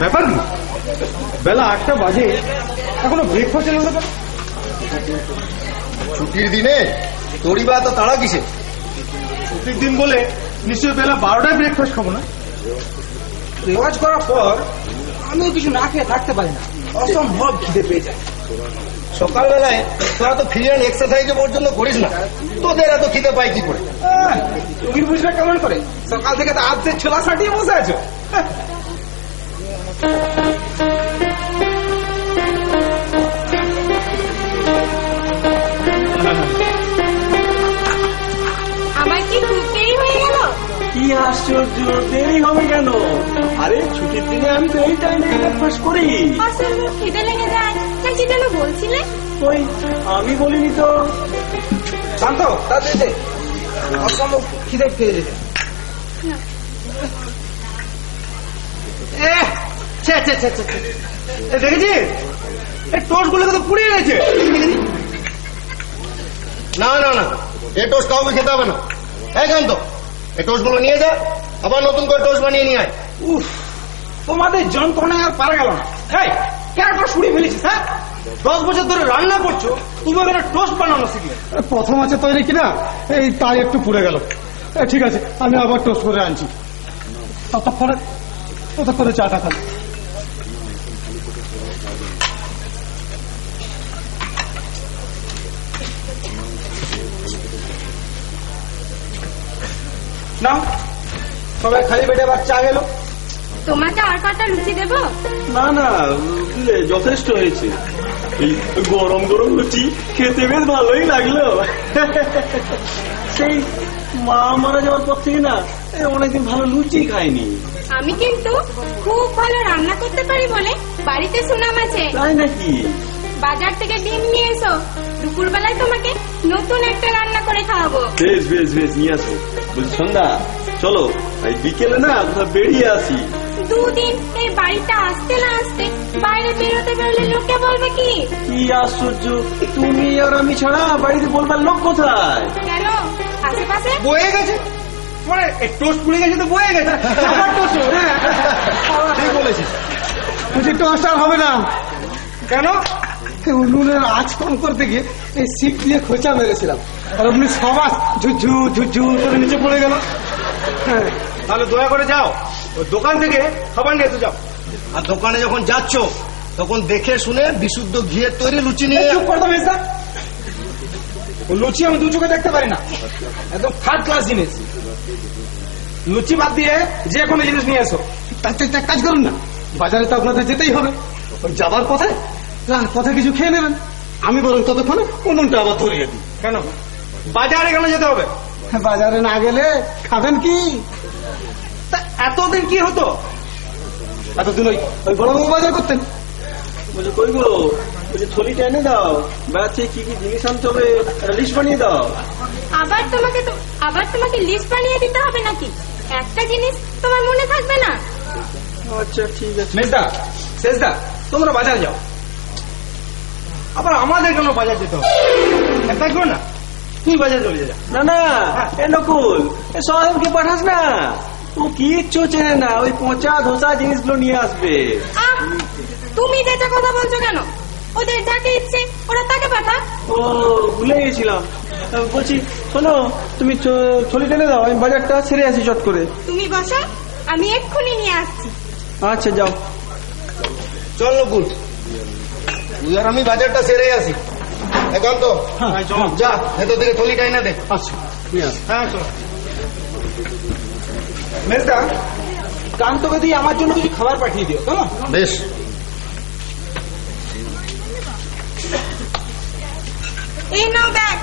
ব্যাপার কি, বেলা 8টা বাজে এখনো ব্রেকফাস্ট এলো না? ছুটির দিনে তোরই বা এত তাড়া কিসে? ছুটির দিন বলে নিশ্চয়ই বেলা 12টায় ব্রেকফাস্ট খাবো না? রেওয়াজ করার পর আমিও কিছু না খেয়ে থাকতে পারি না, অসম্ভব খিদে পেয়ে যায়। সকালবেলায় তোরা তো ফ্রি হ্যান্ড এক্সারসাইজ পর্যন্ত করিস না, তোদের এত খিদে পাই কি করে? তুমি বুঝবে কেমন করে? সকাল থেকে তো আধ ছোলা সাটিয়ে বসে আছো। আমার কি খুব দেরি হয়ে গেল? কি আশ্চর্য, দেরি হবে কেন? আরে ছুটির দিনে আমি তো এই টাইমে ব্রেকফাস্ট করি। আসলে খিদে লেগে যায়, তাই কি যেন বলছিলে? ওই আমি বলিনি তো। শান্ত, তাড়াতাড়ি অসম্ভব খিদে পেয়ে যেতে। দেখেছিস এই টোস্ট গুলো তো পুড়িয়ে গেছে। না না না, এই টোস্ট কাউকে খেতে হবে না। এখন তো এই টোস্ট গুলো নিয়ে যা, আবার নতুন করে টোস্ট বানিয়ে নিয়ে আয়। উফ, তোমাদের যন্ত্রণায় আর পারা গেল না। এই কেনটা শুড়ি ফেলেছিস? হ্যাঁ, 10 বছর ধরে রান্না করছো, তুমি ওখানে টোস্ট বানানো শিখলে? প্রথম আছে তৈরি কিনা, এই তাই একটু পুড়ে গেল। ঠিক আছে, আমি আবার টোস্ট করে আনছি। ততক্ষণে চাটা খান। না, সবাই খালি পেটে আবার চা গেল। তোমাকে আর কটা লুচি দেবো? না না, বুঝলে যথেষ্ট হয়েছে। এই গরম গরম লুচি খেতে বেশ ভালোই লাগলো। সেই মা মারা যাওয়ার পর থেকে না অনেকদিন ভালো লুচি খাইনি। আমি কিন্তু খুব ভালো রান্না করতে পারি বলে বাড়িতে সুনাম আছে। তাই নাকি? বাজার থেকে ডিম নিয়ে এসো, দুপুর বেলায় তোমাকে নতুন একটা রান্না করে খাওয়াবো। বেশ বেশ বেশ, নিয়ে আসো। বলছি সন্ধ্যা, চলো এই বিকেলে না কোথাও বেরিয়ে আসি। দুদিন এই বাড়িতে আসতে না আসতে বাইরে বেরোতে বেরোলে লোকে বলবে কি? কি আশ্চর্য, তুমি আর আমি ছাড়া বাড়িতে বলবার লোক কোথায়? কেন, আশেপাশে বয়ে গেছে মানে টোস্ট পুড়ে গেছে তো বয়ে গেছে। আবার টোস্ট? ঠিক বলেছিস। বলছি টোস্ট আর হবে না। কেন? উনুনের আঁচ কম করতে গিয়ে এই সিট দিয়ে খোঁচা মেরেছিলাম, আর আপনি সবাই ঝুঝু ঝুঝু করে নিচে পড়ে গেল। হ্যাঁ, তাহলে দয়া করে যাও, ওই দোকান থেকে খাবার নিয়ে এসে যাও। আর দোকানে যখন যাচ্ছ তখন দেখে শুনে বিশুদ্ধ ঘিয়ের তৈরি লুচি নিয়ে চুপ করতো মেজদা। লুচি আমি দু চোখে দেখতে পারি না, একদম থার্ড ক্লাস জিনিস। লুচি বাদ দিয়ে যে কোনো জিনিস নিয়ে এসো। তার কাজ করুন না, বাজারে তো আপনাদের যেতেই হবে। ওই যাবার পথে পথে কিছু খেয়ে নেবেন। আমি বরং ততক্ষণে উনুনটা আবার ধরিয়ে দিই। কেন বাজারে কেন যেতে হবে? বাজারে না গেলে খাবেন কি? তা এতদিন কি হতো? এতদিন ওই বড়বাবু বাজার করতেন। বলছি কই গো, বলছি থলিটা এনে দাও, বেড়াচ্ছে কি কি জিনিস আনতে হবে লিস্ট বানিয়ে দাও। আবার তোমাকে লিস্ট বানিয়ে দিতে হবে নাকি? একটা জিনিস তোমার মনে থাকবে না? আচ্ছা ঠিক আছে। মেজদা, শেষদা, তোমরা বাজার যাও। আবার আমাদের কেন বাজার যেতে হবে? এক কাজ করো না, তুই বাজার চলে যা। না না, এ নকুল, এ সহায়মকে পাঠাস না, ও কিচ্ছু চেনে না, ওই পচা ধোসা জিনিসগুলো নিয়ে আসবে। আহ, তুমি যেটা কথা বলছো কেন? ওদের যাকে ইচ্ছে ওরা তাকে পাঠা। ও ভুলে গেছিলাম। বলছি শোনো, তুমি থলি টেনে দাও, আমি বাজারটা ছেড়ে আসি চট করে। তুমি বসো, আমি এক্ষুনি নিয়ে আসছি। আচ্ছা যাও। চল নকুল, তুই আর আমি বাজারটা সেরে আসি। এখন তো চলো যা, ভেতর থেকে থলিটাই না দে। আচ্ছা, নিয়ে আসুন। হ্যাঁ চলো। মেজদা, কান্তকে দিয়ে আমার জন্য কিছু খাবার পাঠিয়ে দিও, কেমন? বেশ। এই নাও ব্যাগ,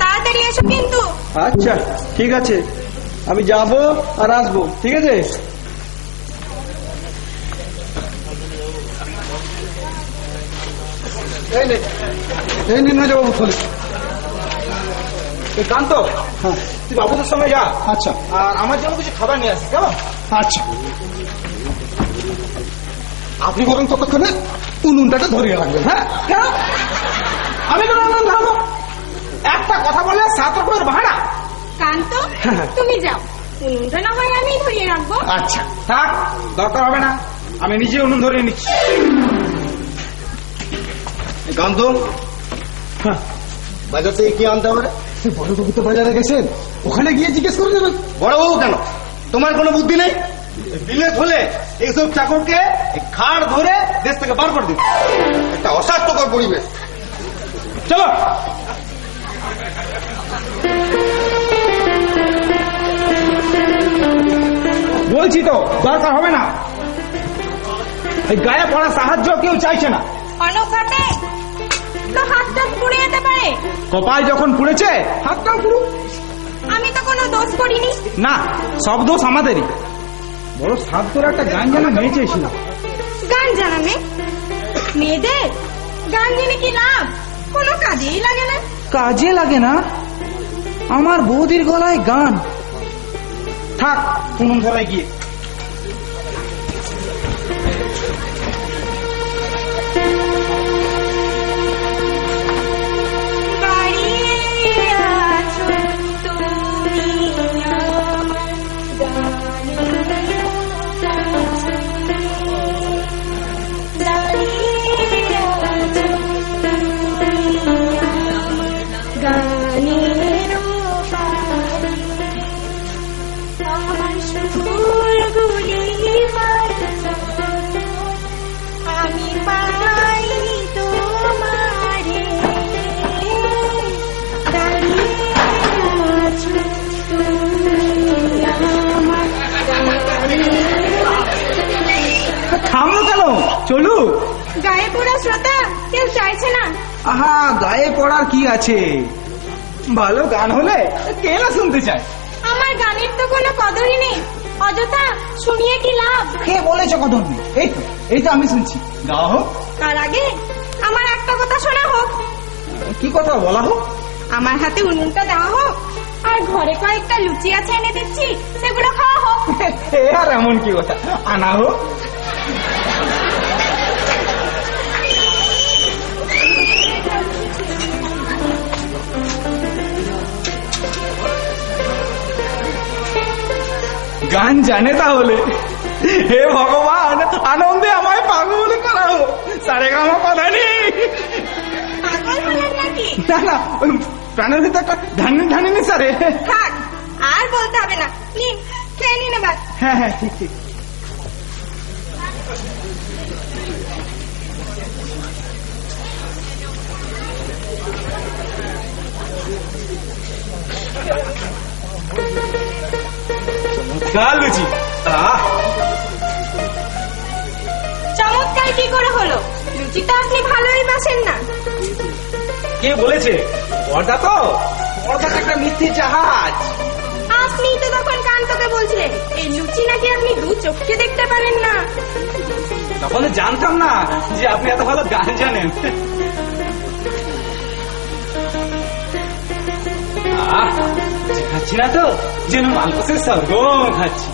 তাড়াতাড়ি এসো কিন্তু। আচ্ছা ঠিক আছে, আমি যাবো আর আসবো, ঠিক আছে? এই নিন মেজবাবু থলি। এই কান্ত, হ্যাঁ, তুই বাবুদের সঙ্গে যা, আচ্ছা আর আমার জন্য কিছু খাবার নিয়ে আসিস, কেমন? আচ্ছা। আপনি বরং ততক্ষণে উনুনটাকে ধরিয়ে রাখবেন। হ্যাঁ, কেন? আমি তো রান্না ধরবো। একটা কথা বলে 7 রকমের ভাড়া। কান্ত, তুমি যাও, উনুনটা না হয় আমি ধরিয়ে রাখবো। আচ্ছা থাক, দরকার হবে না, আমি নিজে উনুন ধরে নিচ্ছি। কান্ত, বাজার থেকে কি আনতে হবে? বড়বাবু তো বাজারে গেছেন, ওখানে গিয়ে জিজ্ঞেস করে দেবেন। বড়বাবু কেন? তোমার কোনো বুদ্ধি নেই? বিলেত হলে এইসব চাকরকে ঘাড় ধরে দেশ থেকে বার করে দিন। একটা অস্বাস্থ্যকর পরিবেশ। চলো। বলছি তো দরকার হবে না, এই গায়ে পড়া সাহায্য কেউ চাইছে না। অনঘাতে তো হাতটা পুড়ে যেতে পারে। কপাল যখন পুড়েছে হাতটাও পুরো। আমি তো কোনো দোষ করিনি। না, সব দোষ আমাদেরই। বড় সাত করে একটা গান জানা মেয়ে চেয়েছিলাম। গান জানা মেয়েদের গান জেনে কি লাভ? কোনো কাজেই লাগে না। কাজে লাগে না? আমার বৌদির গলায় গান। থাক, উনুন ধরায় গিয়ে। আমি পাই তোমারে দাঁড়িয়ে আছো তুমি আমার থামলো কেন? চলু। গায়ে পড়া শ্রোতা কেউ চাইছে না। আহা, গায়ে পড়ার কি আছে? ভালো গান হলে কে না শুনতে চায়? আমার গানের তো কোনো কদরই নেই, অযথা শুনিয়ে কি লাভ? কে বলেছে কদর নেই? এই তো আমি শুনছি, গাওয়া হোক। তার আগে আমার একটা কথা শোনা হোক। কি কথা বলা হোক? আমার হাতে উনুনটা দেওয়া হোক, আর ঘরে কয়েকটা লুচি আছে এনে দিচ্ছি, সেগুলো খাওয়া হোক। আর এমন কি কথা, আনা হোক। গান জানে তাহলে? হে ভগবান, আনন্দে আমায় পাগল করা হোক। সারে গামা কথা নেই। পাগল হলেন নাকি? না না, ওই প্রাণের ভিতরে একটা ধানি সারে। থাক, আর বলতে হবে না, নিন খেয়ে নিন এবার। হ্যাঁ হ্যাঁ, ঠিক ঠিক। লুচি, চমৎকার কি করে হলো? লুচিটা আপনি ভালোই বাসেন না। কে বলেছে? পর্দা তো, পর্দা একটা মিথ্যে জাহাজ। আপনি তো তখন কান্তকে বলছিলেন এই লুচি নাকি আপনি দু চোখে দেখতে পারেন না। তখন জানতাম না যে আপনি এত ভালো গান জানেন। খাচ্ছি না তো যেন মালকোষের সরগম খাচ্ছি।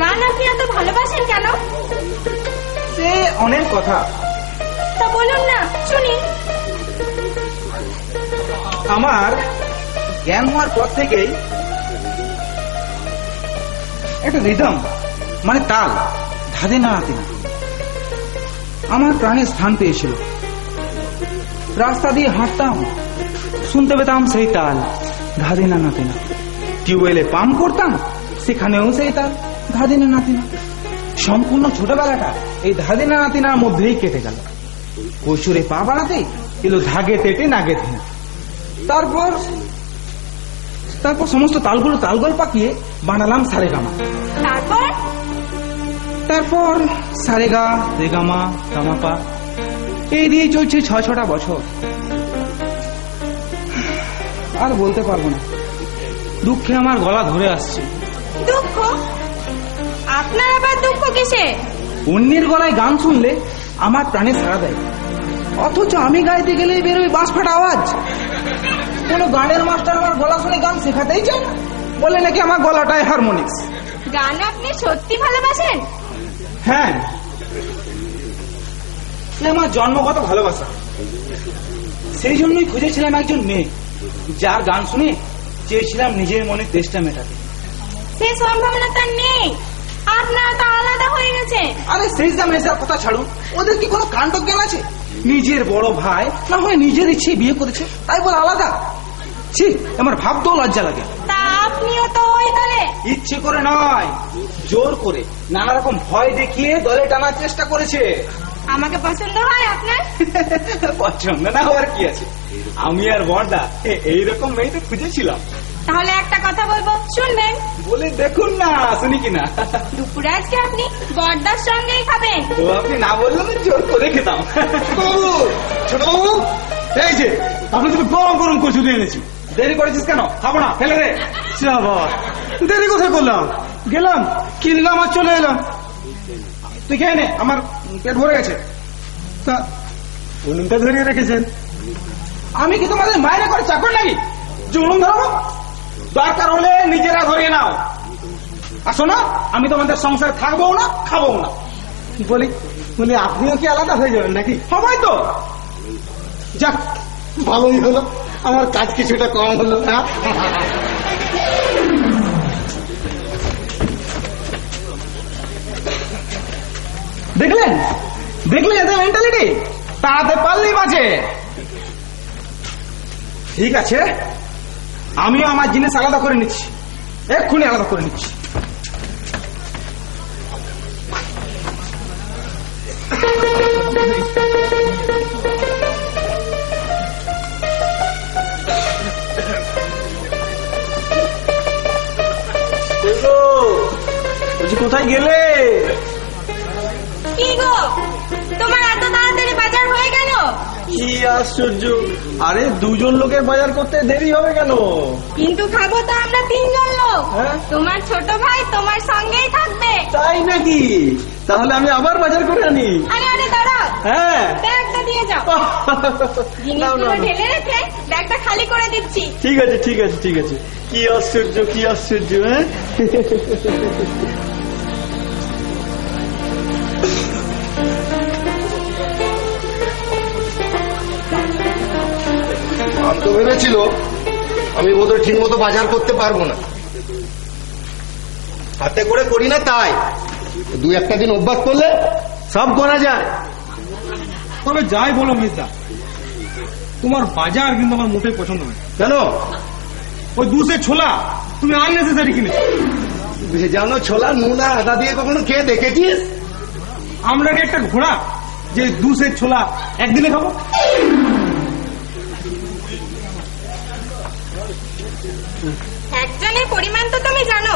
গান আপনি এত ভালোবাসেন কেন? সে অনেক কথা। তা বলুন না, শুনি। আমার জ্ঞান হওয়ার পর থেকেই একটা রিদম মানে তাল ধাঁধে নাড়াতে না আমার প্রাণে স্থান পেয়েছিল। রাস্তা দিয়ে হাঁটতাম, শুনতে পেতাম সেই তাল ধাঁধে নাড়াতে না। টিউবওয়েলে পাম্প করতাম, সেখানেও সেই তাল ধাঁধে নাড়াতে না। সম্পূর্ণ ছোটবেলাটা এই ধাঁধে নাড়াতে নার মধ্যেই কেটে গেল। কৈশোরে পা বাড়াতে এলো ধাগে তেটে নাগে ধেনা। তারপর সমস্ত তালগুলো তালগোল পাকিয়ে বানালাম সারেগামা। তারপর সারেগা রেগামা গামাপা এই দিয়ে চলছে 6-6টা বছর। আর বলতে পারবো না, দুঃখে আমার গলা ধরে আসছে। দুঃখ? আপনার আবার দুঃখ কিসে? অন্যের গলায় গান শুনলে আমার প্রাণে সাড়া দেয়, অথচ আমি গাইতে গেলে বেরোয় বাঁশ ফাটা আওয়াজ। কোন গানের মাস্টার আমার গলা শুনে গান শেখাতেই চায় না, বলে নাকি আমার গলাটাই হারমোনিক্স। গান আপনি সত্যি ভালোবাসেন? হ্যাঁ, আমার জন্মগত ভালোবাসা। সেই জন্যই খুঁজেছিলাম একজন মেয়ে যার গান শুনে চেয়েছিলাম নিজের মনে তেষ্টা মেটাতে। সেই সম্ভাবনা তার নেই, আপনারা তো আলাদা হয়ে গেছে। আরে সেই দাম এসব কথা ছাড়ুন, ওদের কি কোনো কাণ্ড জ্ঞান আছে? নিজের বড় ভাই না হয় নিজের ইচ্ছে বিয়ে করেছে, তাই বলে আলাদা? ছি, আমার ভাবতেও লজ্জা লাগে। তা আপনিও তো ওই দলে? ইচ্ছে করে নয়, জোর করে নানা রকম ভয় দেখিয়ে দলে টানার চেষ্টা করেছে। আমাকে পছন্দ হয় আপনার? পছন্দ না হওয়ার কি আছে, আমি আর বড়দা এইরকম মেয়ে তো খুঁজেছিলাম। তাহলে একটা কথা বলবো, শুনবেন? বলে দেখুন না, শুনি কিনা। দুপুরে আজকে আপনি বড়দার সঙ্গেই খাবেন। তো আপনি না বললে আমি জোর করে খেতাম। বাবু, ছোট বাবু, এই যে আপনি তুমি গরম গরম কচু দিয়ে এনেছি। দেরি করেছিস কেন? খাবো না, ফেলে দে। যা বাবা, দেরি কোথায় করলাম, গেলাম কিনলাম আর চলে এলাম। তুই খেয়ে নে, আমার পেট ভরে গেছে। তা উনুনটা ধরিয়ে রেখেছেন। আমি কি তোমাদের মায়েরা করে চাকর নাকি জুলুম ধরবো? দরকার হলে নিজেরা ধরিয়ে নাও। আসো না, আমি তোমাদের সংসারে থাকবো না, খাবো না। বলি বলি আপনিও কি আলাদা হয়ে যাবেন নাকি? সবাই তো। যাক, ভালোই হলো, আমার কাজ কিছুটা কম হলো। হ্যাঁ, দেখলেন দেখলেন এদের মেন্টালিটি? তাড়াতে পারলেই বাঁচে। ঠিক আছে, আমিও আমার জিনিস আলাদা করে নিচ্ছি, এক্ষুনি আলাদা করে নিচ্ছি। কোথায় গেলে? কি গো, তোমার এত তাড়াতাড়ি বাজার হয়ে গেল? কি আশ্চর্য! আরে দুজন লোকের বাজার করতে দেরি হবে কেন? কিন্তু খাবো তো আমরা 3 জন লোক। হ্যাঁ? তোমার ছোট ভাই তোমার সঙ্গেই থাকবে। তাই নাকি? তাহলে আমি আবার বাজার করে আনি। আরে আরে দাঁড়াও, হ্যাঁ, ব্যাগটা দিয়ে যাও। নাও, জিনিসগুলো নাও, নাও। ঢেলে রেখে ব্যাগটা খালি করে দিচ্ছি। ঠিক আছে ঠিক আছে ঠিক আছে। কি আশ্চর্য, কি আশ্চর্য! হ্যাঁ, আমি তো ভেবেছিল আমি বোধহয় ঠিক মতো বাজার করতে পারবো না, হাতে করে করি না, তাই 2-1 দিন অভ্যাস করলে সব করা যায়। তবে যাই বলো মির্জা, তোমার বাজার কিন্তু আমার মোটেই পছন্দ হয়। কেন? ওই 2 সের ছোলা তুমি আননেসেসারি কিনেছো। ভেজানো ছোলা নুন আর আদা দিয়ে কখনো খেয়ে দেখেছিস? আমরা কি একটা ঘোড়া যে 2 সের ছোলা একদিনে খাবো? একজনের পরিমাণ তো তুমি জানো,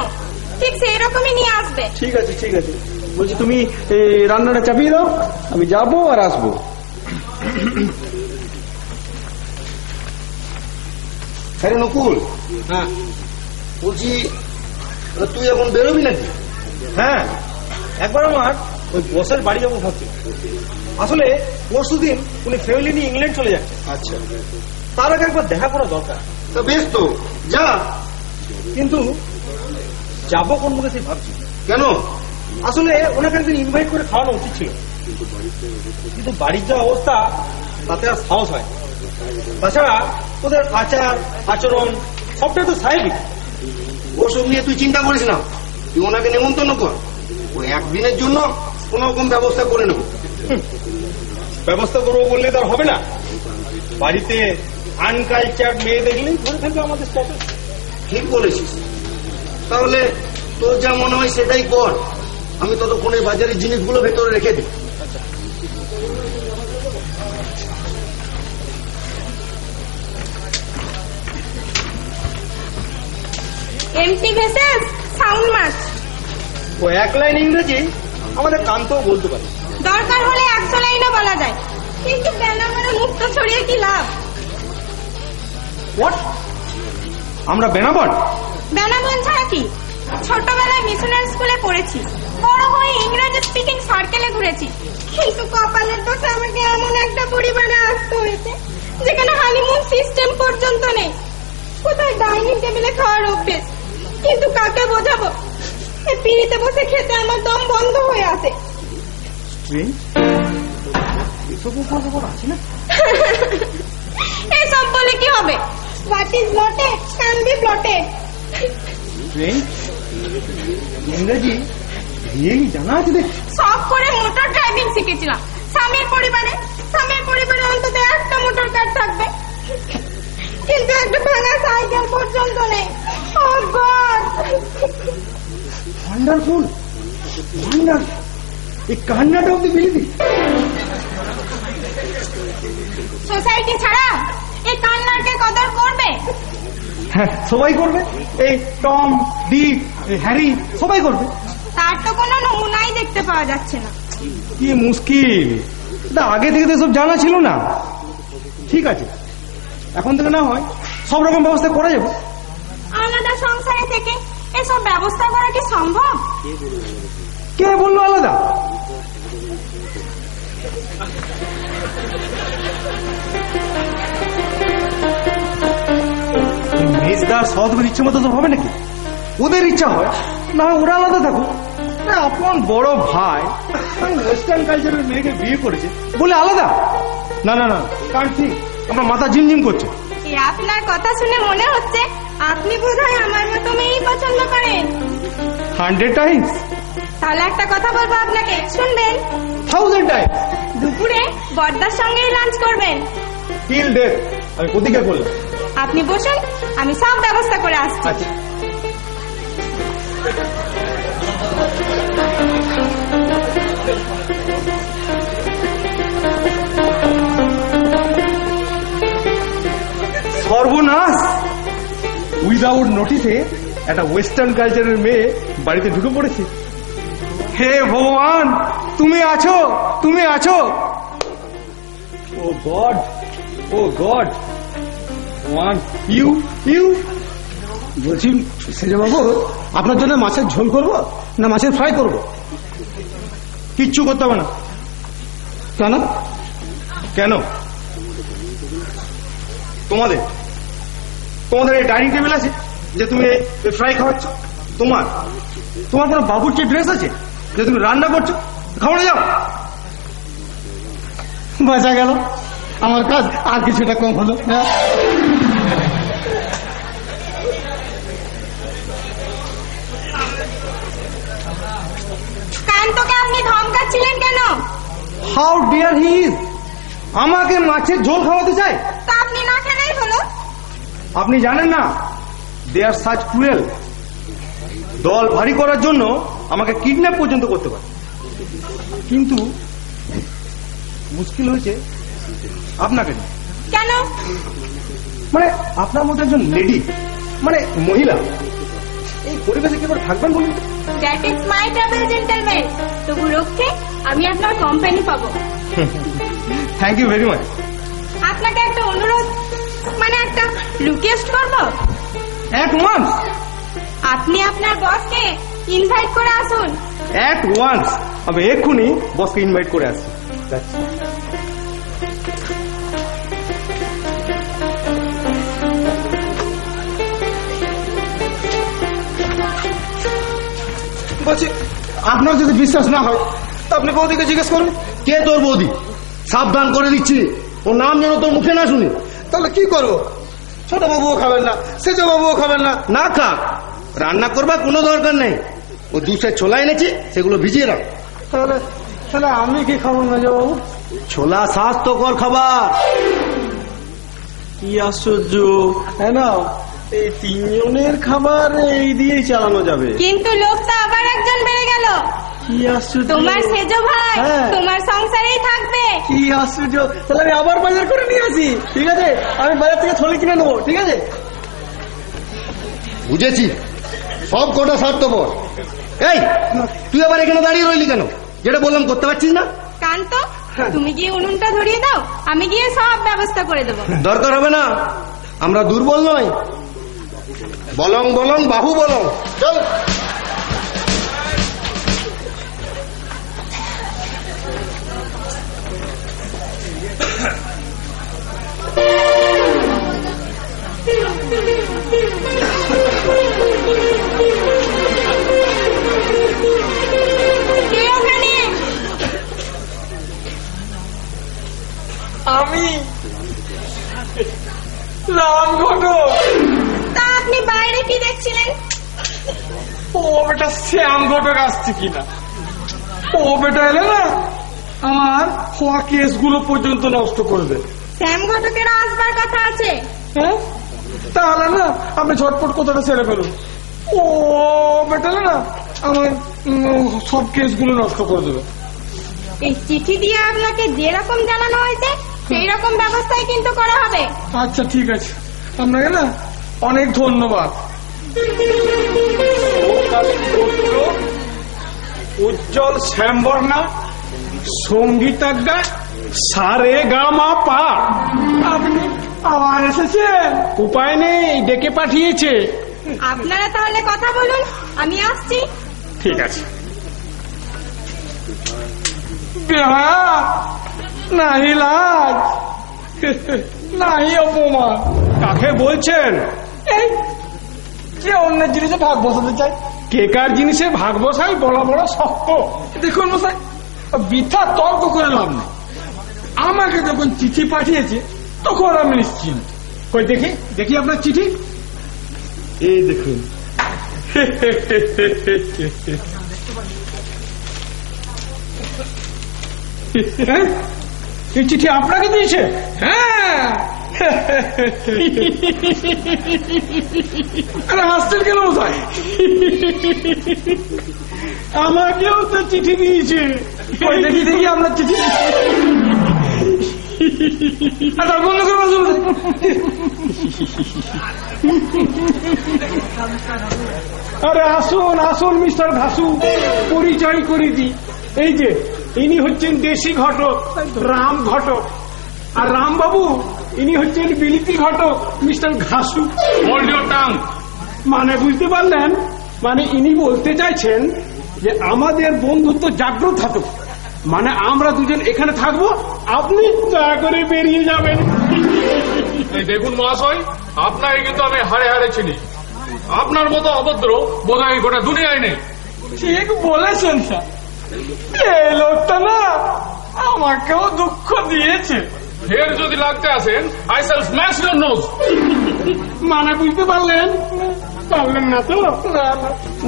ঠিক সেই রকমই নিয়ে আসবে। ঠিক আছে ঠিক আছে। বলছি তুমি রান্নাটা চাপিয়ে দাও, আমি যাবো আর আসবো। আরে নকুল, হ্যাঁ বলছি তুই এখন বেরোবি নাকি? হ্যাঁ, একবার আমার ওই বসের বাড়ি যাবো ভাবছি। আসলে পরশুদিন উনি ফ্যামিলি নিয়ে ইংল্যান্ড চলে যাচ্ছে। আচ্ছা, তার আগে একবার দেখা করা দরকার। তা বেশ তো, যা। কিন্তু যাবো কোন মুখে সেই ভাবছি। কেন? আসলে ওনাকে একদিন ইনভাইট করে খাওয়ানো উচিত ছিল, কিন্তু বাড়ির যা অবস্থা তাতে আর সাহস হয়। তাছাড়া ওদের আচার আচরণ সবটাই তো স্বাভাবিক। ওসব নিয়ে তুই চিন্তা করিস না, তুই ওনাকে নেমন্তন্ন কর, ওই একদিনের জন্য কোন রকম ব্যবস্থা করে নেব। ব্যবস্থা করবো বললে তার হবে না। বাড়িতে আনকালচার মেয়ে দেখলেই ধরে ফেলবে আমাদের স্টপে। ঠিক বলেছিস, তাহলে তোর যা মনে হয় সেটাই কর, আমি ততক্ষণে বাজারের জিনিসগুলো ভেতরে রেখে দিই। এমটি ভেসেস সাউন্ড মাছ। ও 1 লাইন ইংরেজি আমাদের কান্তও বলতে পারে। দরকার হলে 100 লাইনও বলা যায়, কিন্তু বেলা করে মুক্ত ছড়িয়ে কি লাভ? হোয়াট? আমরা বেনাবন? বেনাবন ছাড়া কি? ছোটবেলায় মিশনারি স্কুলে পড়েছি, বড় হয়ে ইংরেজি স্পিকিং সার্কেলে ঘুরেছি, কিন্তু কপালের দোষে আমাকে এমন একটা পরিবারে আসতে হয়েছে যেখানে হানিমুন সিস্টেম পর্যন্ত নেই। কোথায় ডাইনিং টেবিলে খাওয়ার অভ্যেস, কিন্তু কাকে বোঝাবো? এই পিড়িতে বসে খেতে আমার দম বন্ধ হয়ে আসে। এসব উপর আছে না? এসব বলে কি হবে? What is blotted can be blotted. ইংরেজি রিয়েলি জানা আছে দেখ। সব করে মোটর ড্রাইভিং শিখেছিলাম। স্বামীর পরিবারে অন্তত একটা মোটর কার থাকবে, কিন্তু একটা ভাঙা সাইকেল পর্যন্ত নেই। ও গড! ওয়ান্ডারফুল, ওয়ান্ডার, এই কান্নাটা অব্দি বিলিবি। সোসাইটি ছাড়া এই কান্নারকে কদর করবে? হ্যাঁ, সবাই করবে। এই টম, ডিক, এই হ্যারি সবাই করবে। তার তো কোনো নমুনাই দেখতে পাওয়া যাচ্ছে না। কি মুশকিল, আগে থেকে তো সব জানা ছিল না। ঠিক আছে, এখন থেকে না হয় সব রকম ব্যবস্থা করা যাবে। আলাদা সংসারে থেকে এসব ব্যবস্থা করা কি সম্ভব? কে বললো আলাদা? মেজদার সহদেবের ইচ্ছে মতো তো হবে নাকি? ওদের ইচ্ছা হয় না, ওরা আলাদা থাকুক। আপন বড় ভাই ওয়েস্টার্ন কালচারের মেয়েকে বিয়ে করেছে বলে আলাদা? না না না, কারণ ঠিক আমার মাথা ঝিমঝিম করছে। আপনার কথা শুনে মনে হচ্ছে আপনি বোধহয় আমার মতো মেয়েই পছন্দ করেন। 100 টাইমস। তাহলে একটা কথা বলবো আপনাকে, শুনবেন? 1000 টাইমস। দুপুরে বড়দার সঙ্গেই লাঞ্চ করবেন। টিল ডেট আমি প্রতিজ্ঞা করলাম। আপনি বসুন, আমি সব ব্যবস্থা করে আসছি। আচ্ছা। সর্বনাশ, উইদাউট নোটিসে একটা ওয়েস্টার্ন কালচারের মেয়ে বাড়িতে ঢুকে পড়েছে। হে ভগবান, তুমি আছো, তুমি আছো। ও গড, ও গড, ওয়ান ইউ ইউ। বলছি সেজবাবু, আপনার জন্য মাছের ঝোল করব না মাছের ফ্রাই করব? কিচ্ছু করতে হবে না। কেন? কেন? তোমাদের তোমাদের এই ডাইনিং টেবিল আছে যে তুমি ফ্রাই খাওয়াচ্ছ? তোমার তোমার কোনো বাবুর্চি ড্রেস আছে যে তুমি রান্না করছো? খাওয়ানো যাও। বাঁচা গেল, আমার কাজ আর কিছুটা কম হলো। হ্যাঁ, কান্তকে আপনি ধমকাচ্ছিলেন কেন? হাউ ডিয়ার হি ইজ, আমাকে মাছের ঝোল খাওয়াতে চায়। তা আপনি না খেলেই হলো। আপনি জানেন না, দে আর সাচ ক্রুয়েল। দল ভারী করার জন্য আমাকে কিডন্যাপ পর্যন্ত করতে পারে। কিন্তু মুশকিল হয়েছে আপনাকে নিয়ে। কেন? মানে আপনার মতো একজন লেডি, মানে মহিলা, এই পরিবেশে কি করে থাকবেন বলুন? That is my travel gentleman. তবু রক্ষে আমি আপনার কোম্পানি পাবো। Thank you very much. আপনাকে একটা অনুরোধ, মানে একটা রিকোয়েস্ট করবো। অ্যাট ওয়ান্স, আপনি আপনার বসকে ইনভাইট করে আসুন। At once. আমি এক্ষুনি বসকে ইনভাইট করে আসছি। বলছি আপনার যদি বিশ্বাস না হয় তা আপনি বৌদিকে জিজ্ঞেস করুন। কে তোর বৌদি? সাবধান করে দিচ্ছি, ওর নাম যেন তোর মুখে না শুনি। তাহলে কি করবো? ছোট বাবুও খাবেন না, সেজ বাবুও খাবেন না। না খাক, রান্না করবার কোনো দরকার নেই। ও 2 সেট ছোলা এনেছি, সেগুলো ভিজিয়ে রাখ। তাহলে তাহলে আমি কি খাবো মেজ বাবু? ছোলা স্বাস্থ্যকর খাবার। কি আশ্চর্য, তাই না? এই 3 জনের খাবার এই দিয়েই চালানো যাবে। কিন্তু লোকটা আবার একজন বেড়ে গেল। কি আশ্চর্য, তোমার সেজো ভাই হ্যাঁ। তোমার সংসারেই থাকবে। কি আশ্চর্য। তাহলে আমি আবার বাজার করে নিয়ে আসি। ঠিক আছে, আমি বাজার থেকে ছোলা কিনে নেবো। ঠিক আছে, বুঝেছি, সব কটা স্বার্থপর। এই তুই আবার এখানে দাঁড়িয়ে রইলি কেন? যেটা বললাম করতে পারছিস না? কান্ত, তুমি গিয়ে উনুনটা ধরিয়ে দাও, আমি গিয়ে সব ব্যবস্থা করে দেবো। দরকার হবে না, আমরা দুর্বল নয়। বলং বলং বাহু বলং, চল। কে ওখানে? আমি রাম ঘটক। মাস্টার শ্যাম ঘটক আসছে কিনা। ও বেটা এলে না আমার হওয়া কেসগুলো পর্যন্ত নষ্ট করবে। শ্যাম ঘটকের আসবার কথা আছে। হ্যাঁ, তাহলে না আপনি ঝটপট কথাটা ছেড়ে ফেলুন। ও বেটা এলে না আমার সব কেসগুলো নষ্ট করে দেবে। এই চিঠি দিয়ে আপনাকে যেরকম জানানো হয়েছে সেই রকম ব্যবস্থাই কিন্তু করা হবে। আচ্ছা ঠিক আছে, আপনাকে না অনেক ধন্যবাদ। উজ্জ্বল শ্যামবর্ণা সঙ্গীতাজ্ঞা সারে গা মা পা। আপনি আবার এসেছেন? উপায় নেই, ডেকে পাঠিয়েছে। আপনারা তাহলে কথা বলুন, আমি আসছি। ঠিক আছে। বেহা নাহি লাজ নাহি অপমান। কাকে বলছেন? এই যে অন্যের জিনিসে ভাগ বসাতে চাই। কে কার জিনিসে ভাগ বসাই বড় বড় শক্ত। দেখুন মশাই, বৃথা তর্ক করে লাভ নেই। আমাকে যখন চিঠি পাঠিয়েছে তখন আমি নিশ্চিন্ত। কই দেখি দেখি আপনার চিঠি। এই দেখুন। হ্যাঁ? এই চিঠি আপনাকে দিয়েছে? হ্যাঁ। আরে হাসছেন কেন মশাই? আমাকেও তো চিঠি দিয়েছে। ওই দেখি দেখি আপনার চিঠি। আচ্ছা বন্ধ করে বসুন। আরে আসুন আসুন মিস্টার ঘাসু, পরিচয় করে দিই। এই যে ইনি হচ্ছেন দেশি ঘটক রাম ঘটক, আর রামবাবু ইনি হচ্ছেন বিলিতি ঘটক mister Ghasu. Hold your tongue. মানে বুঝতে পারলেন? মানে ইনি বলতে চাইছেন যে আমাদের বন্ধুত্ব জাগ্রত থাকুক, মানে আমরা দুজন এখানে থাকবো, আপনি দয়া করে বেরিয়ে যাবেন। দেখুন মহাশয়, আপনাকে কিন্তু আমি হারে হারে চিনি। আপনার মতো অভদ্র বোধহয় গোটা দুনিয়ায় নেই। ঠিক বলেছেন স্যার। এই লোকটা না আমাকেও দুঃখ দিয়েছে। ফের যদি লাগতে আসেন, I shall smash your nose. মানে বুঝতে পারলেন? পারলেন না তো?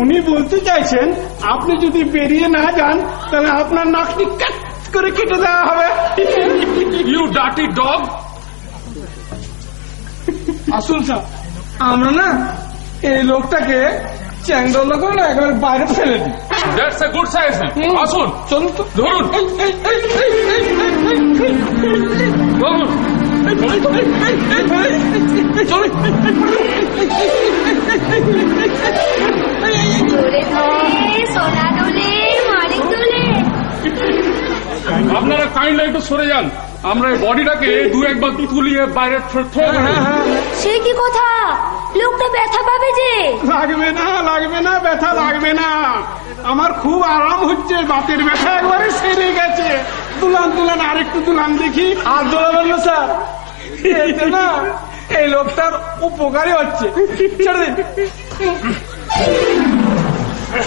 উনি বলতে চাইছেন আপনি যদি বেরিয়ে না যান তাহলে আপনার নাকটি কাট করে কেটে দেওয়া হবে। You dirty dog. আসুন স্যার, আমরা না এই লোকটাকে চ্যাংদোলা করে না একেবারে বাইরে ফেলে দিই। That's a good suggestion. আসুন চলুন তো। ধরুন ধরুন। আপনারা কাইন্ডলি একটু সরে যান, আমরা এই বডিটাকে দু একবার তুলিয়ে বাইরে সে কি কথা? লোকটা ব্যথা পাবে যে। লাগবে না লাগবে না, ব্যথা লাগবে না। আমার খুব আরাম হচ্ছে, বাতের ব্যথা একবারে সেরে গেছে। দুলান দুলান, আরেকটু দুলান দেখি। আর দোলাবেন না স্যার, এতে না এই লোকটার উপকারই হচ্ছে। ছেড়ে দিন।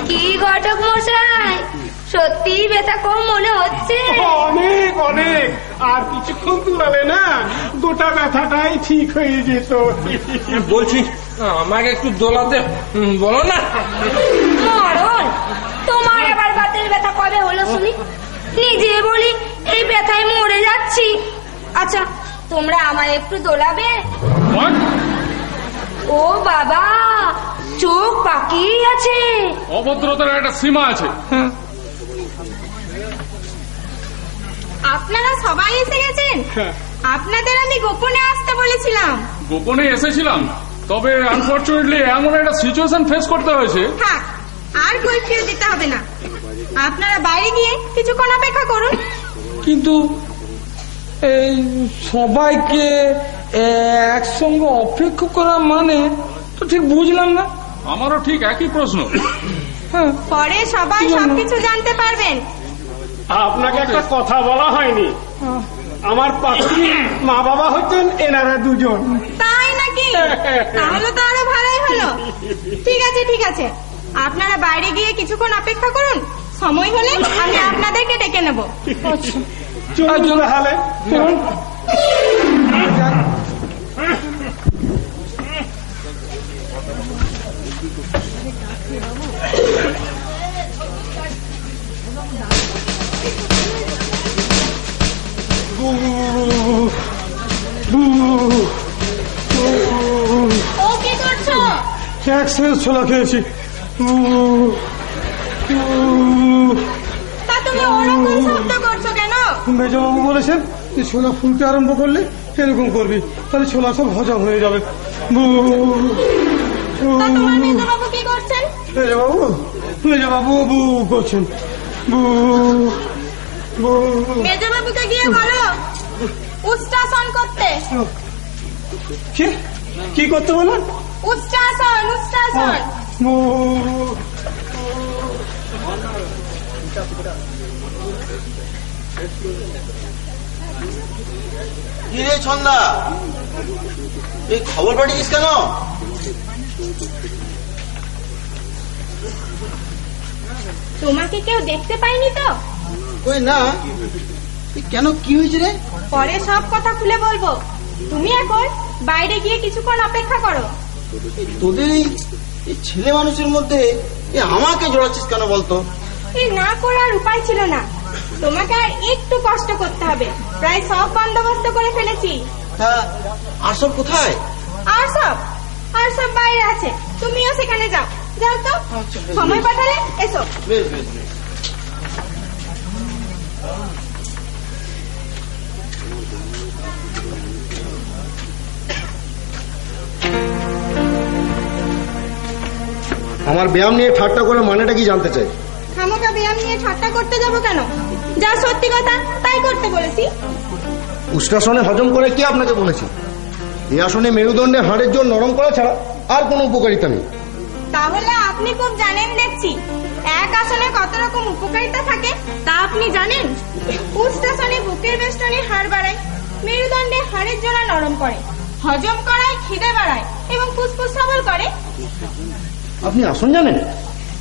কি ঘটক মশাই, সত্যি ব্যথা কম মনে হচ্ছে? অনেক অনেক, আর কিছুক্ষণ তুলালে না গোটা ব্যথাটাই ঠিক হয়ে যেত। বলছি আমাকে একটু দোলাতে বলো না। মরণ, তোমার আবার বাতের ব্যথা কবে হলো শুনি? নিজে বলি এই ব্যথায় মরে যাচ্ছি। আচ্ছা তোমরা আমায় একটু দোলাবে? ও বাবা, চোখ পাকিয়ে আছে। অভদ্রতার একটা সীমা আছে। আপনারা সবাই এসে গেছেন? আপনাদের আমি গোপনে আসতে বলেছিলাম। গোপনে এসেছিলাম, তবে আনফরচুনেটলি এমন একটা সিচুয়েশন ফেস করতে হয়েছে। হ্যাঁ, আর কৈফিয়ত দিতে হবে না। আপনারা বাইরে গিয়ে কিছুক্ষণ অপেক্ষা করুন। কিন্তু এই সবাইকে একসঙ্গে অপেক্ষা করা মানে তো ঠিক বুঝলাম না। আমারও ঠিক একই প্রশ্ন। হ্যাঁ, পরে সবাই সবকিছু জানতে পারবেন। আপনাকে একটা কথা বলা হয়নি, আমার পাশে মা বাবা হচ্ছেন এনারা দুজন। তাই নাকি? তাহলে তো আরো ভালোই হলো। ঠিক আছে ঠিক আছে, আপনারা বাইরে গিয়ে কিছুক্ষণ অপেক্ষা করুন, সময় হলে আমি আপনাদেরকে ডেকে নেব। চলুন তাহলে। ও কি করছো? এক সেন্স ছোলা খেয়েছি। তা তুমি ওরকম শব্দ করছো কেন? মেজবাবু বলেছেন যে ছোলা ফুলতে আরম্ভ করলে এরকম করবি, তাহলে ছোলা সব হজম হয়ে যাবে। তা তোমার মেজবাবু কি করছেন? মেজবাবু বু করছেন। মেজবাবুকে গিয়ে বলো উচ্চাসন করতে। কি করতে বলেন? উচ্চাসন, উচ্চাসন। কি রে ছন্দা, এই খবর পাঠিয়েছিস কেন? তোমাকে কেউ দেখতে পায়নি তো? কই না, কেন কি হয়েছে রে? পরে সব কথা খুলে বলবো। তুমি এখন বাইরে গিয়ে কিছুক্ষণ অপেক্ষা করো। তোদের এই ছেলে মানুষের মধ্যে আমাকে জড়াচ্ছিস কেন বলতো? এই না করার উপায় ছিল না, তোমাকে আর একটু কষ্ট করতে হবে। প্রায় সব বন্দোবস্ত করে ফেলেছি। তা আর সব কোথায়? আর সব বাইরে আছে, তুমিও সেখানে যাও। যাও তো, সময় পাঠালে এসো। বেশ বেশ। আমার ব্যায়াম নিয়ে ঠাট্টা করে মানেটা কি জানতে চাই? খামোকা ব্যায়াম নিয়ে ঠাট্টা করতে যাবো কেন? যা সত্যি কথা তাই করতে বলেছি। উষ্ণাসনে হজম করে কি আপনাকে বলেছি? এই আসনে মেরুদণ্ডে হাড়ের জোর নরম করা ছাড়া আর কোনো উপকারিতা নেই। তাহলে আপনি খুব জানেন দেখছি। এক আসনে কত রকম উপকারিতা থাকে তা আপনি জানেন? উষ্ণাসনে বুকের বেষ্টনী হাড় বাড়ায়, মেরুদণ্ডে হাড়ের জোড়া নরম করে, হজম করায়, খিদে বাড়ায় এবং ফুসফুস সবল করে। আপনি আসন জানেন?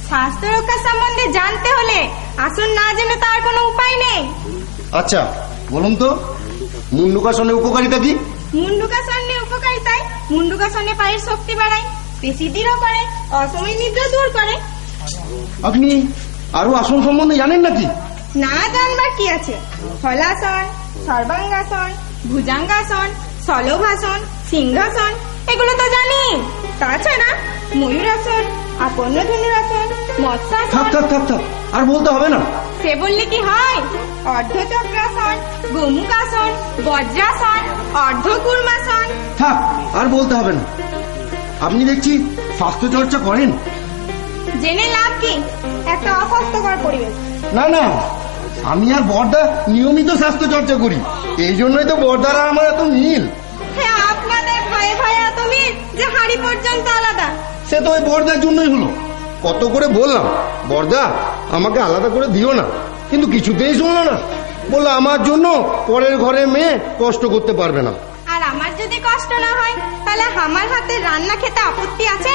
স্বাস্থ্য রক্ষা সম্বন্ধে জানতে হলে আসন না জেনে তার কোনো উপায় নেই। আচ্ছা বলুন তো, মুন্ডুকাসনে উপকারিতা কি? মুন্ডুকাসনে উপকারিতায় মুন্ডুকাসনে পায়ের শক্তি বাড়ায়, পেশি দৃঢ় করে, অসময় নিদ্রা দূর করে। আপনি আরো আসন সম্বন্ধে জানেন নাকি? না জানবার কি আছে? হলাসন, সর্বাঙ্গাসন, ভুজাঙ্গাসন, সলভাসন, সিংহাসন, এগুলো তো জানি। তাছাড়া ময়ূরাসন, আপন্ন ধনুরাসন, মৎস্যাসন। থাক থাক থাক থাক, আর বলতে হবে না। সে বললে কি হয়? অর্ধচক্রাসন, গোমুখাসন, বজ্রাসন, অর্ধকুর্মাসন। থাক, আর বলতে হবে না। আপনি দেখছি স্বাস্থ্য চর্চা করেন। জেনে লাভ কি? একটা অস্বাস্থ্যকর পরিবেশ। না না, আমি আর বর্দা নিয়মিত স্বাস্থ্য চর্চা করি, এই জন্যই তো বর্দার আর আমার এত মিল। হ্যাঁ, আপনাদের ভয়ে ভয়ে এত মিল যে হাড়ি পর্যন্ত আলাদা। সে তো ওই বর্দার জন্যই হলো। কত করে বললাম, বর্দা আমাকে আলাদা করে দিও না, কিন্তু কিছুতেই শুনলো না। বললো আমার জন্য পরের ঘরে মেয়ে কষ্ট করতে পারবে না। আর আমার যদি কষ্ট না হয় তাহলে আমার হাতে রান্না খেতে আপত্তি আছে?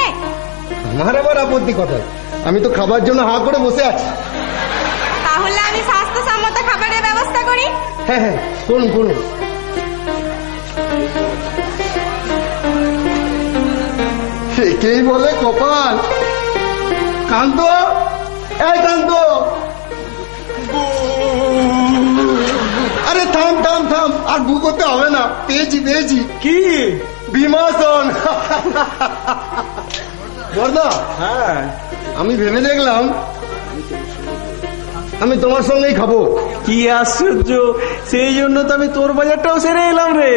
আমার আবার আপত্তি কথায়? আমি তো খাবার জন্য হা করে বসে আছি। তাহলে আমি স্বাস্থ্যসম্মত খাবারের ব্যবস্থা করি। হ্যাঁ হ্যাঁ, করুন করুন। একেই বলে কপাল। কান্ত, এই কান্ত, আরে থাম থাম থাম, আর বু করতে হবে না। পেয়েছি পেয়েছি। কি? ভীমাসন। বর্দা, হ্যাঁ, আমি ভেবে দেখলাম আমি তোমার সঙ্গেই খাবো। কি আশ্চর্য, সেই জন্য তো আমি তোর বাজারটাও সেরে এলাম রে।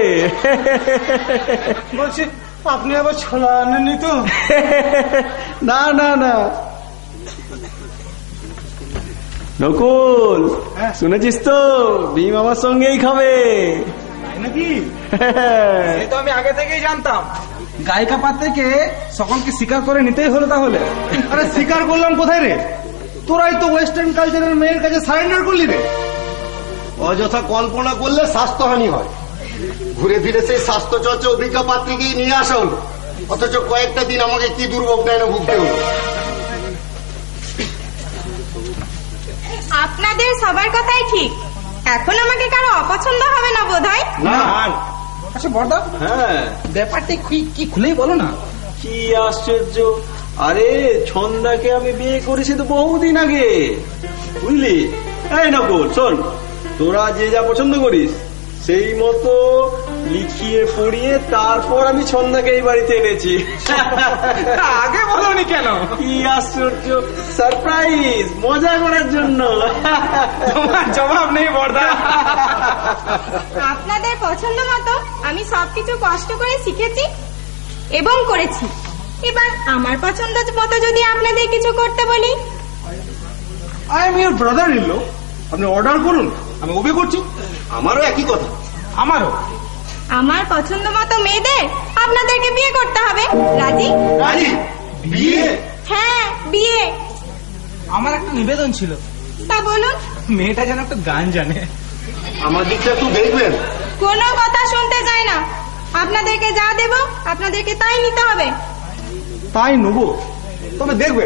বলছি আপনি আবার ছোলা আনেননি তো? না না না, নকুল, শুনেছিস তো ভীম আমার সঙ্গেই খাবে নাকি? সে তো আমি আগে থেকেই জানতাম। গায়িকা পাত থেকে সকলকে স্বীকার করে নিতেই হলো তাহলে। আরে স্বীকার করলাম কোথায় রে? তোরাই তো ওয়েস্টার্ন কালচারের মেয়ের কাছে সারেন্ডার করলি রে। অযথা কল্পনা করলে স্বাস্থ্যহানি হয়। ঘুরে ফিরে সেই স্বাস্থ্য চর্চা অভিজ্ঞা পাত্রীকেই নিয়ে আসা হলো, অথচ কয়েকটা দিন আমাকে কি দুর্ভোগ দেয় না ভুগতে হলো। আপনাদের সবার কথাই ঠিক। এখন আমাকে কারো অপছন্দ হবে না বোধহয়। না, আচ্ছা বর্দা, হ্যাঁ, ব্যাপারটা কি খুলেই বলো না। কি আশ্চর্য! আরে ছন্দাকে আমি বিয়ে করেছি তো বহুদিন আগে, বুঝলি? এই নকুল শোন, তোরা যে যা পছন্দ করিস সেই মতো লিখিয়ে পড়িয়ে তারপর আমি ছন্দাকে এই বাড়িতে এনেছি। আগে বলোনি কেন? কি আশ্চর্য! সারপ্রাইজ, মজা করার জন্য। তোমার জবাব নেই বর্দা। আপনাদের পছন্দ মতো আমি সবকিছু কষ্ট করে শিখেছি এবং করেছি। এবার আমার পছন্দ মতো যদি আপনাদের কিছু করতে বলি। I am your brother in law, আপনি অর্ডার করুন, আমি ওবে করছি। আমারও একই কথা। আমারও। আমার পছন্দ মতো মেয়েদের আপনাদেরকে বিয়ে করতে হবে। রাজি? রাজি। বিয়ে? হ্যাঁ, বিয়ে। আমার একটা নিবেদন ছিল, তা বলুন। মেয়েটা যেন একটা গান জানে। আমার দিকটা একটু দেখবেন। কোনো কথা শুনতে চাই না। আপনাদেরকে যা দেব আপনাদেরকে তাই নিতে হবে। তাই নেবো, তবে দেখবে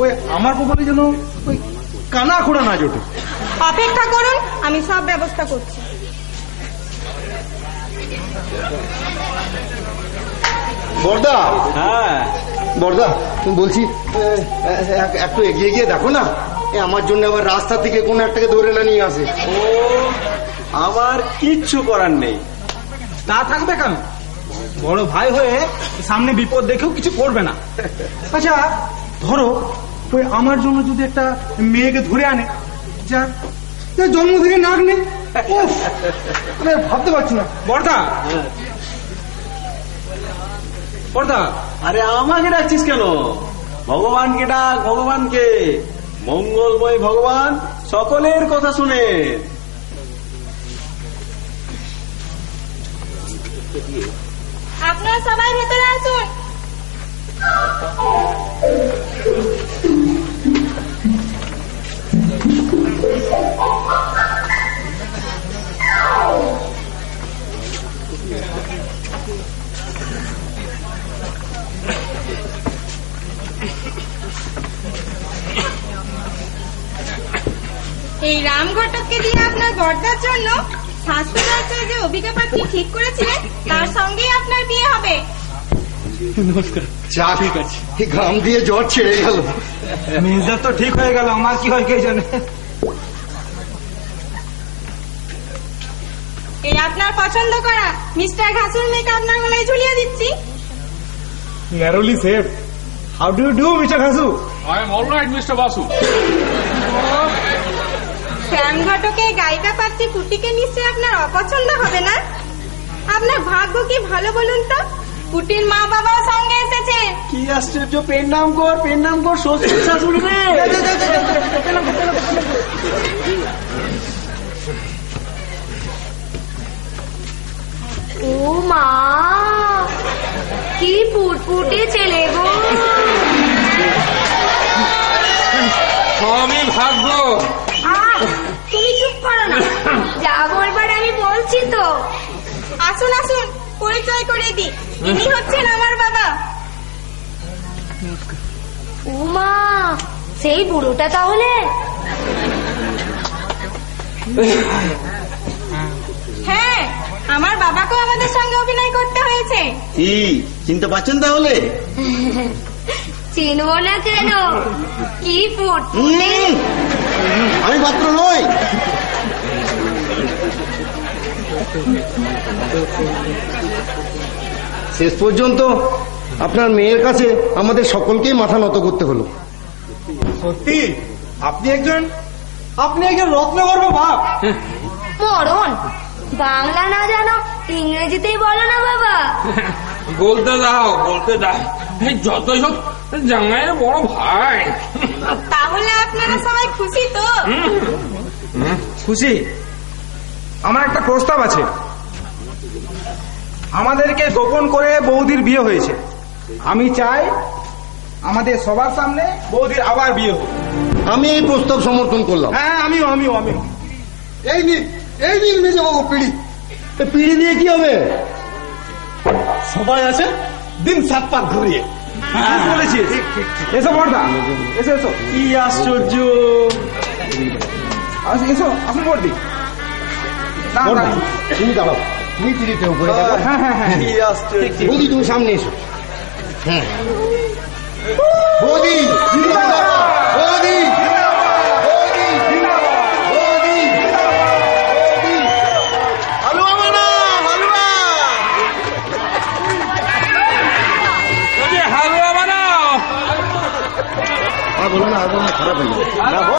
ওই আমার কপালে যেন ওই কানা খোড়া না জোটে। অপেক্ষা করুন, আমি সব ব্যবস্থা করছি। বর্দা, হ্যাঁ বর্দা বলছি একটু এগিয়ে গিয়ে দেখো না, আমার জন্য আবার রাস্তা থেকে কোন একটাকে ধরে না নিয়ে আসে। ও, আমার কিচ্ছু করার নেই। তা থাকবে কেন? বড় ভাই হয়ে সামনে বিপদ দেখেও কিছু করবে না। আচ্ছা ধরো ওই আমার জন্য যদি একটা মেয়েকে ধরে আনে, যার জন্ম থেকে নাক নেই, উফ, মানে ভাবতে পারছি না। বর্দা, বর্দা, আরে আমাকে ডাকছিস কেন? ভগবানকে ডাক, ভগবানকে। মঙ্গলময় ভগবান সকলের কথা শুনে। আপনারা সবাই ভেতরে আসুন। এই রাম ঘটককে দিয়ে আপনার বর্দার জন্য স্বাস্থ্য যে অভিজ্ঞতাটি ঠিক করেছিলেন তার সঙ্গেই আপনার বিয়ে হবে। যা ঠিক আছে, ঘাম দিয়ে জ্বর ছেড়ে গেল। মেজদা তো ঠিক হয়ে গেল, আমার কি হয় কে জানে। এই আপনার পছন্দ করা মিস্টার ঘাসুর মেয়েকে আপনার গলায় ঝুলিয়ে দিচ্ছি। Narrowly safe. How do you do mister Ghasu? I am alright mister Basu. Shyam ঘটকে গায়িকা পাত্রী পুটিকে নিশ্চয়ই আপনার অপছন্দ হবে না? আপনার ভাগ্য কি ভালো বলুন তো, পুটির মা বাবাও সঙ্গে এসেছে। কি আশ্চর্য! পেন নাম কর, পেন নাম কর, শ্বশুর শাশুড়ি রে। ও মা, কি ফুটফুটে ছেলে গো। আমি ভাগ্য। তুমি চুপ করো না, যা বলবার আমি বলছি তো। আসুন আসুন, পরিচয় করে দিই, ইনি হচ্ছেন আমার বাবা। ও মা, সেই বুড়োটা তাহলে? হ্যাঁ, আমার বাবাকেও আমাদের সঙ্গে অভিনয় করতে হয়েছে। কি চিনতে পারছেন তাহলে? চিনবো না কেন, কি ফুটফুটে। আমি পাত্র নই। শেষ পর্যন্ত আপনার মেয়ের কাছে আমাদের সকলকেই মাথা নত করতে হলো। সত্যি আপনি একজন রত্নগর্ভ বাপ। মরণ, বাংলা না জানো ইংরেজিতেই বলো না বাবা। বলতে দাও, বলতে দাও। যতই সব জামাইয়ের বড় ভাই। তাহলে আপনারা সবাই খুশি তো? খুশি। আমার একটা প্রস্তাব আছে। আমাদেরকে গোপন করে বৌদির বিয়ে হয়েছে, আমি চাই আমাদের সবার সামনে বৌদির আবার বিয়ে হোক। আমি এই প্রস্তাব সমর্থন করলাম। হ্যাঁ, আমিও। এই নিন মেজে বাবু পিড়ি। পিড়ি দিয়ে কি হবে? সবাই আছে দিন 7 পাক ঘুরিয়ে। বলেছিস। এসো বর্দা, এসো এসো। কি আশ্চর্য! এসো, আসুন বর্দি। তুমি দাঁড়াও, তুমি পিড়িতে উপরে দেখো। হ্যাঁ। কি আশ্চর্য! বৌদি তুমি সামনে এসো। হ্যাঁ বৌদি বৌদি হালুয়া বানাও হালুয়া। হালুয়া বানাও। আর বলো না খারাপ হয়ে যাবে।